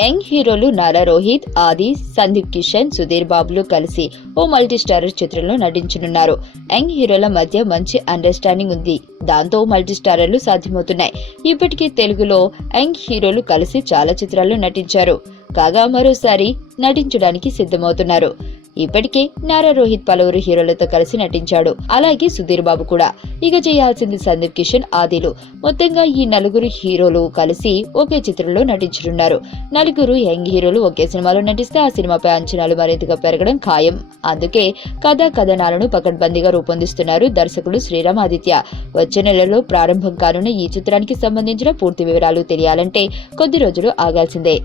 Young హీరోలు నారా రోహిత్, ఆది, సందీప్ కిషన్, సుధీర్ బాబులు కలిసి ఓ మల్టీ స్టారర్ చిత్రంలో నటించనున్నారు. యంగ్ హీరోల మధ్య మంచి అండర్స్టాండింగ్ ఉంది. దాంతో మల్టీ స్టారర్లు సాధ్యమవుతున్నాయి. ఇప్పటికే తెలుగులో యంగ్ హీరోలు కలిసి చాలా చిత్రాల్లో నటించారు. కాగా మరోసారి నటించడానికి సిద్ధమవుతున్నారు. ఇప్పటికే నారా రోహిత్ పలువురు హీరోలతో కలిసి నటించాడు. అలాగే సుధీర్ బాబు కూడా. ఇక చేయాల్సింది సందీప్ కిషన్, ఆదిలు. మొత్తంగా ఈ నలుగురు హీరోలు కలిసి ఒకే చిత్రంలో నటించనున్నారు. నలుగురు యంగ్ హీరోలు ఒకే సినిమాలో నటిస్తే ఆ సినిమాపై అంచనాలు మరింతగా పెరగడం ఖాయం. అందుకే కథనాలను పకడ్బందీగా రూపొందిస్తున్నారు దర్శకుడు శ్రీరామ్ ఆదిత్య. వచ్చే నెలలో ప్రారంభం కానున్న ఈ చిత్రానికి సంబంధించిన పూర్తి వివరాలు తెలియాలంటే కొద్ది రోజులు ఆగాల్సిందే.